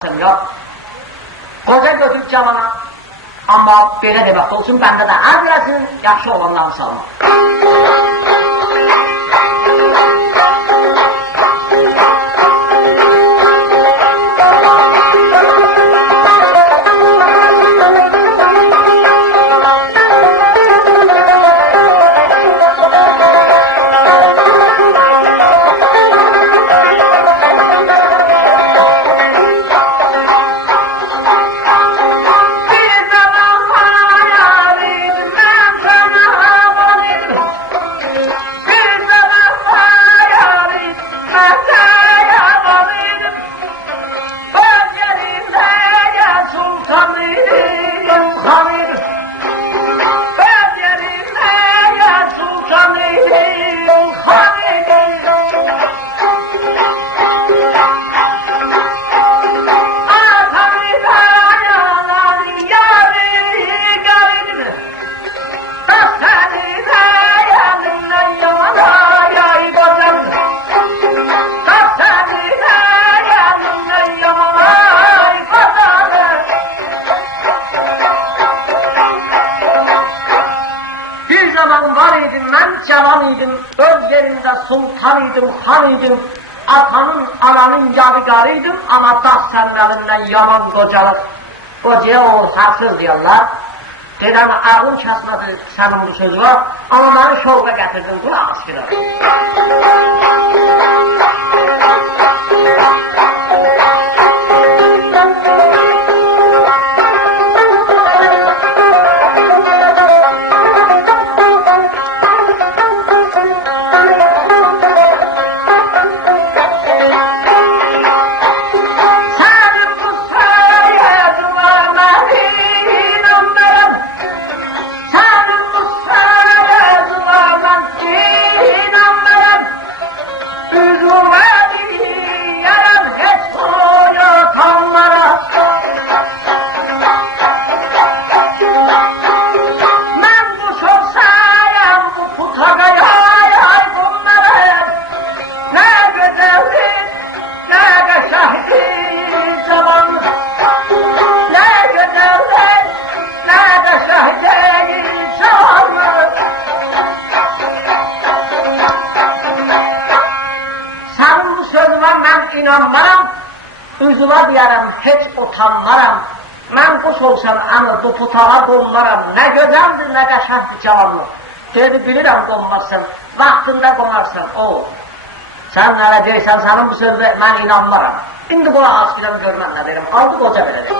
Yok. Koca götürüp camana. Ama böyle demek olsun bende de az birazın yaxşı olanlarını salma. Cavan idim, öz yerimde sultan idim, han idim, atanın, ananın yadigarıydım ama dağ sendelinden yaman kocalık. Kocaya o sarsız diyorlar. Dedim, ağlım kesmedi senin bu sözü var ama beni şovga getirdin, kulağız gider. İnanmaram, üzüla diyarım, hiç utanmaram. Ben kuş olsam anı bu putağa konmaram. Ne güzeldir, ne qəşəngdir cavanlıq. Dedi, bilirəm konmarsın, vaxtında konarsan, o. Sen nerede deyirsən, senin bu sözde ben inanmaram. İndi bu ağız filan görmem ne derim, aldı koca bile derim.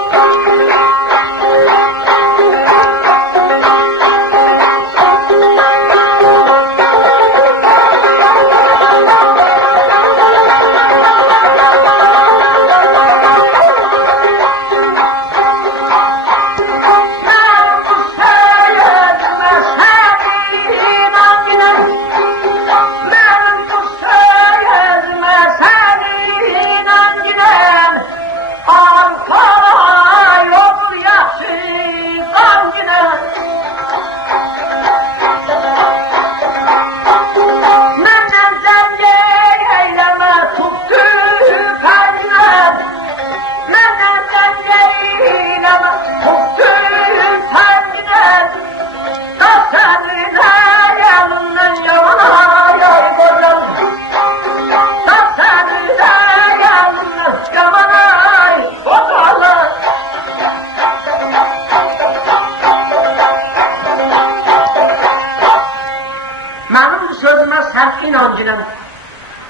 İnancının,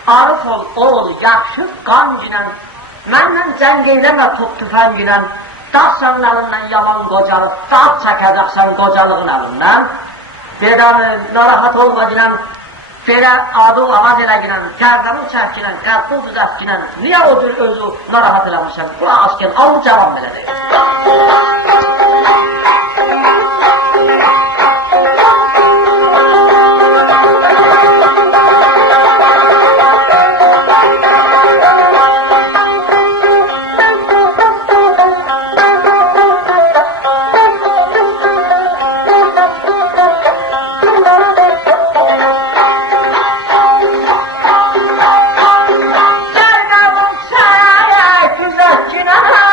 arif ol, oğul, yaxşı qan ginen, mənlə cəng eyləmə top tüfən ginen, dağ sənlərindən yaman qocalıq, dağ çəkəcəksən qocalığın əlindən, birdən narahat olma ginen, belə adı avaz elə ginen, gərdəmi çək ginen, qəddü düzət ginen, niyə o cür özü narahat eləmişsən? Bura asker, allı cavab elədir. Cina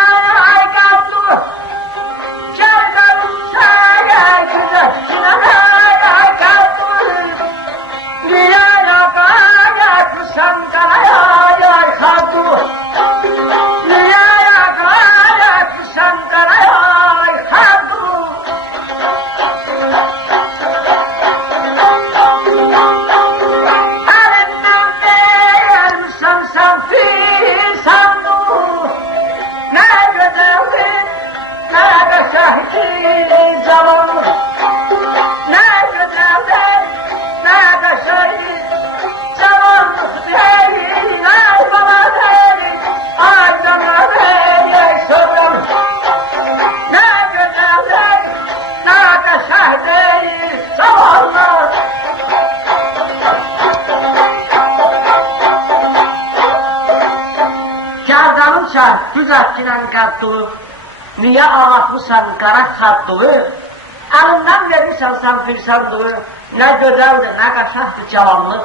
Düzelttiren kattığı, niye ağlatmışsan kara kattığı, elinden verirsen sen filsandığı, ne güzeldi, ne kaşaktı cavanlık.